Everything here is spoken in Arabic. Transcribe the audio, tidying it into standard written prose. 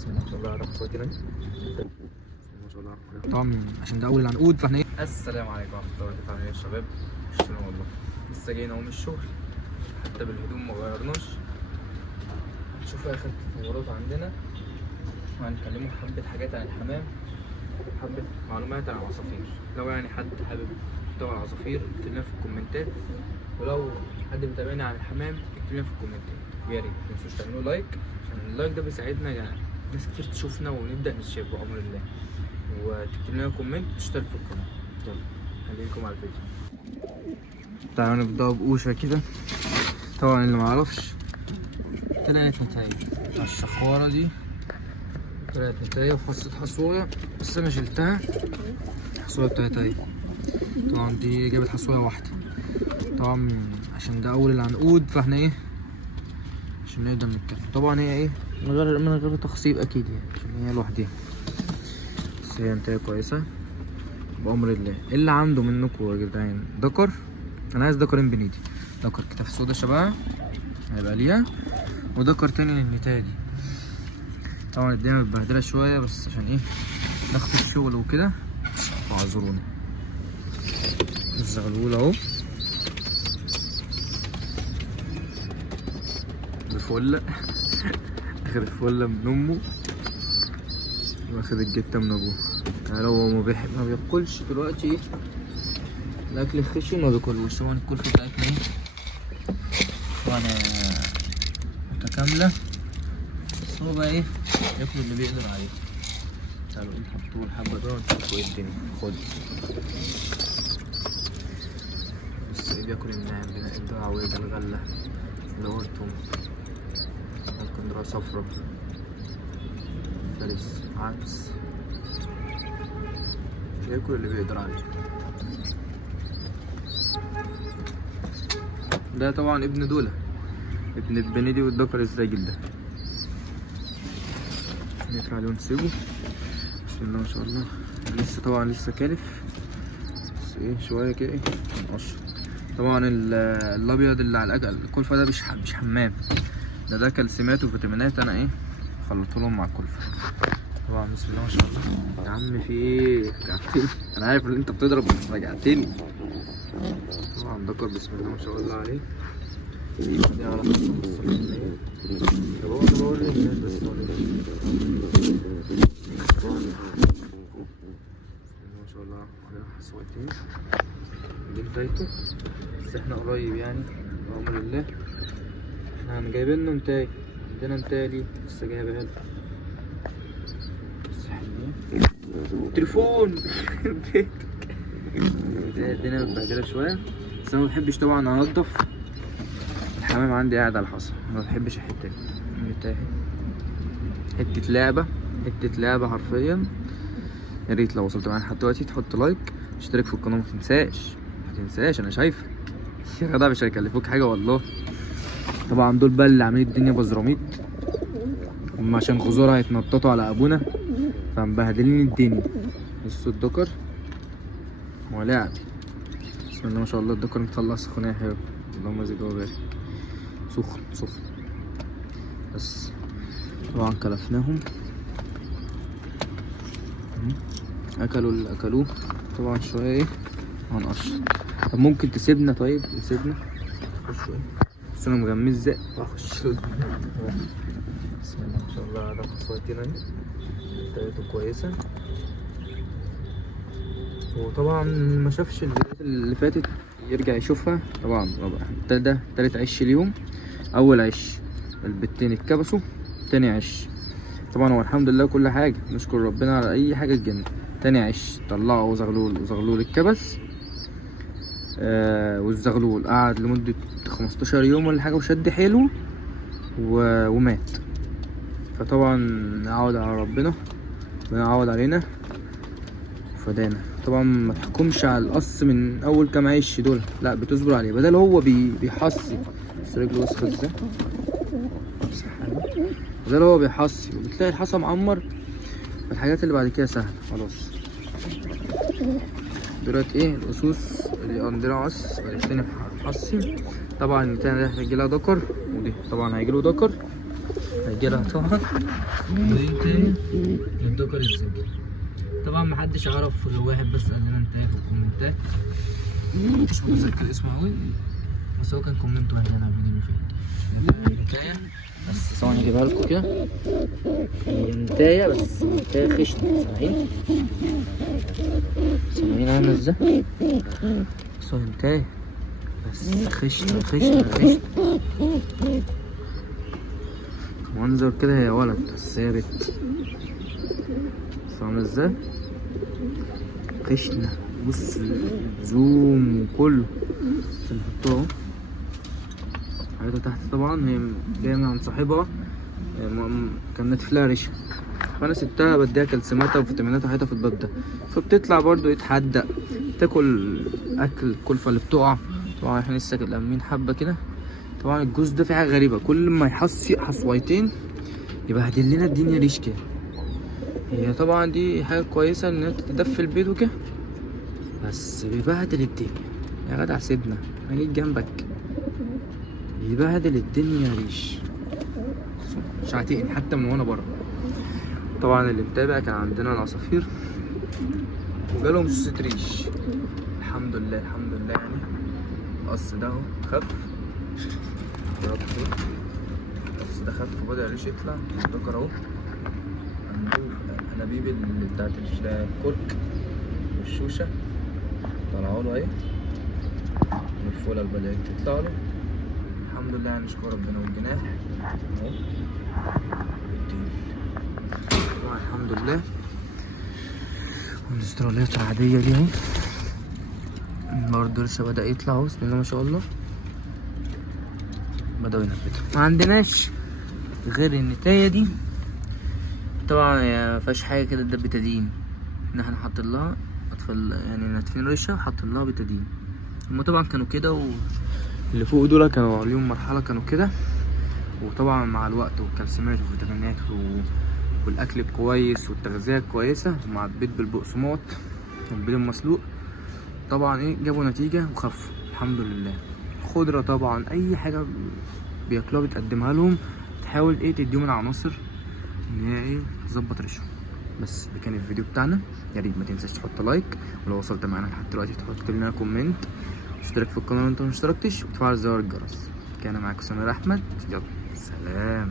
بسم الله ما شاء الله على اخواتنا. ما شاء الله طبعا عشان ده اول العنقود فاحنا ايه. السلام عليكم ورحمه الله وبركاته. عاملين ايه يا شباب؟ شنو والله لسه جايين اهو من الشغل، حتى بالهدوم ما غيرناش. هنشوف اخر تطورات عندنا وهنكلموا حبه حاجات عن الحمام، حبه معلومات عن العصافير. لو يعني حد حابب محتوى العصافير اكتب لنا في الكومنتات، ولو حد متابعني عن الحمام اكتب لنا في الكومنتات. ويا ريت متنسوش تعملوا لايك عشان اللايك ده بيساعدنا يا ناس كتير تشوفنا ونبدا نتشاف بامر الله، وتكتب لنا كومنت وتشترك في القناه. يلا خليكم على الفيديو. تعالوا نبدا بقوشه كده. طبعا اللي معرفش طلعت نتاية على الشخوره دي، طلعت نتاية وفصت حصوية بس انا شلتها. الحصوية بتاعتها اهي، طبعا دي جابت حصوية واحدة. طبعا عشان ده اول العنقود فاحنا ايه عشان نقدر نتكلم. طبعا هي ايه من غير تخصيب اكيد يعني عشان هي لوحدها، بس هي نتاية كويسة بأمر الله. اللي عنده منكم يا جدعان دكر، انا عايز دكرين بنيدي، دكر كتاف سودا شبهها هيبقى ليها، ودكر تاني للنتاية دي. طبعا الدنيا متبهدلة شوية بس عشان ايه ضغط الشغل وكده، واعذرونا. الزغلول اهو بفلة اخد الفلة من امه واخد الجتة من ابوه. يعني لو هو ما بياكلش دلوقتي ايه الاكل الخشن ما بياكلوش. طبعا الكلفة بتاعتنا ايه طبعا متكاملة، بس هو بقى ايه ياكل اللي بيقدر عليه. تعالوا ايه نحطوه الحبة دول ونشوفوا ايه الدنيا. خد بس ايه بياكل النعم بناء الدعوية الغلة الورتم الكندرة صفرا فارس عدس، ياكل اللي بيقدر عليه. ده طبعا ابن دولة، ابن البندي والدكر الزاجل ده. نقفل عليه ونسيبه. بسم الله ما شاء الله. لسه طبعا لسه كالف بس ايه شوية كده ايه نقشر. طبعا الابيض اللي على الكلفة ده مش حمام، ده كالسيمات وفيتامينات انا ايه خلطته لهم مع الكلفة. طبعا بسم الله ما شاء الله. يا عم في ايه رجعتني، انا عارف ان انت بتضرب بس رجعتني. طبعا دكر بسم الله ما شاء الله عليه. دي على خصم الصحيحية. طب هو بقول للناس بس ما شاء الله على حصوتين دي بدايته، بس احنا قريب يعني بأمر الله. احنا جايبين له نتاية، عندنا نتاية ليه لسه جايبها له. تليفون بيتك. الدنيا متبهدلة شوية بس انا مبحبش طبعا انضف الحمام عندي قاعد على الحصى، ما بحبش الحتة دي. حتة لعبة حرفيا. يا ريت لو وصلت معانا لحد دلوقتي تحط لايك اشترك في القناة، ما تنساش انا شايفك يا جدع مش هيكلفوك حاجة والله. طبعا دول بقى اللي عاملين الدنيا بزراميط، هم عشان غزورة هيتنططوا على ابونا فمبهدلين الدنيا. بصوا الدكر ولعب بسم الله ما شاء الله. الدكر مطلع سخونية حلوة اللهم زد وبارك، سخن بس. طبعا كلفناهم اكلوا اللي اكلوه. طبعا شوية ايه هنقشر. طب ممكن تسيبنا؟ طيب نسيبنا خش ايه بس انا مغمز زق واخش. بسم الله ما شاء الله على خصواتنا اهي بتاعته كويسة. وطبعا ما شافش الفيديوهات اللي فاتت يرجع يشوفها. طبعا ده تالت عش اليوم. اول عش البتين اتكبسوا، تاني عش طبعا هو الحمد لله كل حاجة نشكر ربنا على اي حاجة الجنة. تاني عش طلعوا وزغلول اتكبس، والزغلول قعد لمدة 15 يوم ولا حاجة وشد حيله ومات. فطبعا نعود على ربنا ونعود علينا فدانا. طبعا ما تحكمش على القص من اول كام عيش دول، لا بتصبر عليه بدل هو بيحصي. بس رجله وسخة ازاي، بدل هو بيحصي وبتلاقي الحصى معمر. الحاجات اللي بعد كده سهلة خلاص. دلوقتي ايه الاسوس اللي عندنا عص والتاني حصي. طبعا التاني ده هيجيلها دكر ودي طبعا هيجيله دكر هيجيلها طبعا. وانتهي الدكر الزبدة. طبعا محدش عرف غير واحد بس قال لنا انتهي في الكومنتات، مش متذكر اسمه اوي، بس هو كان كومنت واحد انا الفيديو اللي فات. انتايه بس ثواني اجيبها لكم كده. هي انتايه بس انتايه خشنة، سامعين؟ سامعين عاملة ازاي؟ بس هو انتايه بس خشنة خشنة خشنة منظر كده. هي ولد بس هي بنت، عاملة ازاي؟ خشنة. بص زوم وكله. بس نحطها اهو. حاجتها تحت طبعا، هي جاية من عند صاحبها، كانت فيها ريشة، فأنا سبتها بديها كالسيماتها وفيتاميناتها وحياتها في الباب ده، فبتطلع برضو يتحدق تاكل أكل الكلفة اللي بتقع. طبعا احنا لسه لامين حبة كده. طبعا الجوز ده فيه حاجة غريبة، كل ما يحص حصويتين يبهدل لنا الدنيا ريش كده. هي طبعا دي حاجة كويسة إن انت تدفي البيت وكده، بس بيبهدل الدنيا يا جدع. سيبنا هنيجي جنبك، بيبهدل الدنيا ريش شعتين حتى من وانا بره. طبعا اللي متابع كان عندنا العصافير وجالهم سوسة ريش، الحمد لله الحمد لله. يعني القص ده اهو خف، القص ده خف وبدأ الريش يطلع. الذكر اهو الانابيب اللي بتاعت الكرك والشوشة طلعوا له اهي، والفولة اللي بدأت تطلع له الحمد لله. نشكر ربنا. والجناح اهو الحمد لله. والاستراليات العادية دي اهي برضه لسه بدأ يطلع اهو، بسم الله ما شاء الله. بدأوا ينبتوا. ما عندناش غير النتاية دي طبعا، مفيهاش حاجة كده، ده بتدين ان احنا حاطين لها اطفال، يعني ناتفين ريشة وحاطين لها بتدين. هما طبعا كانوا كده، واللي فوق دول كانوا ليهم مرحلة كانوا كده، وطبعا مع الوقت والكالسيمات والفيتامينات والاكل الكويس والتغذية الكويسة ومع البيض بالبقسماط والبيض المسلوق طبعا ايه جابوا نتيجة وخفوا الحمد لله. خضرة طبعا اي حاجة بياكلوها بتقدمها لهم، تحاول ايه تديهم العناصر ان هي ايه تظبط ريشهم. بس ده كان الفيديو بتاعنا. يا ريت ما تنساش تحط لايك، ولو وصلت معانا لحد دلوقتي تكتب لنا كومنت، اشترك في القناه لو انت مشتركتش، وتفعل زر الجرس. كان معاكم سمير احمد، يلا سلام.